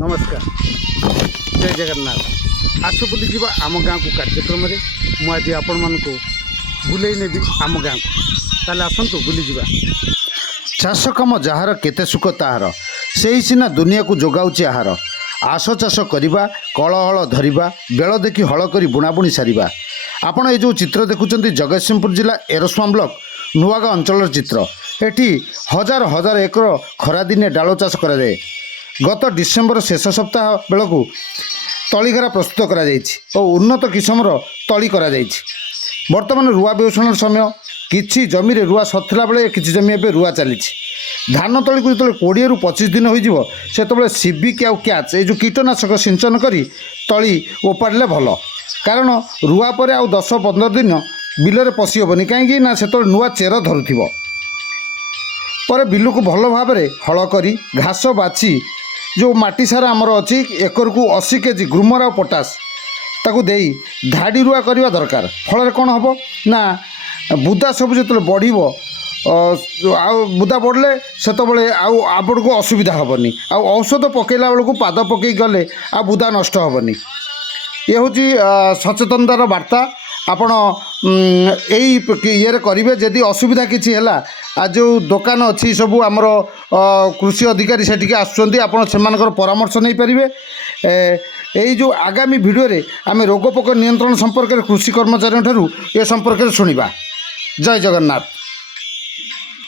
नमस्कार जय जगन्नाथ आस बुली जीवा आम गाँ को कार्यक्रम में मुझे आपण मानक बुले नेबी आम गाँ को ताले आसतु बुली जीवा। चाष कम जार केते सुख ताहार से सीना दुनिया को जोगाउची आहार। आस चाष करवा कल हल धरिबा बेल देखि हल करी बुणाबुणी सारिबा। आपण ये जो चित्र देखुंत जगतसिंहपुर जिला एरस्मा ब्लॉक नुआगाँ अंचल चित्र। एठी हजार हजार एकर खरादिने डाल चाष कराए। गत डिसेम्बर शेष सप्ताह बेलू तलीघेरा प्रस्तुत करा और उन्नत किस्मर तली करा बर्तमान रुआ बेउषण समय किछि जमी रे रुआ सथिला बेले किछि जमी एबे रुआ चली धान तली को जो 20 ରୁ 25 दिन हो से सिबिक आउ क्याच ये जो कीटनाशक सिंचन करी तली ओपाड़े भल कारण रुआ पर आउ 10-15 दिन बिलरे पशि हेनी कहीं से नुआ चेर धरुथिबो पर बिलू को भल भाव हल करी घास बाछी जो माटी सारा आमर अच्छी एकर को 80 केजी ग्रुमर और पोटास ताकू दे धाड़ी रुआ करवा दरकार। फल कौन हम ना बुदा सब जो बढ़ बुदा बढ़ले से आपण को असुविधा हेनी औषध पकईला बेलू पाद पकई गले आ बुदा नष्ट हेनी। ये हूँ सचेतनतार वार्ता आपण ये करेंगे जदि असुविधा किसी है आ जो दुकान अच्छी सब आमर कृषि अधिकारी से आसुँच आप परामर्श नहीं पारे। यही जो आगामी भिडियो रे आम रोग पोक नियंत्रण संपर्क में कृषि कर्मचारी ठारू ए संपर्क में शुणा। जय जगन्नाथ।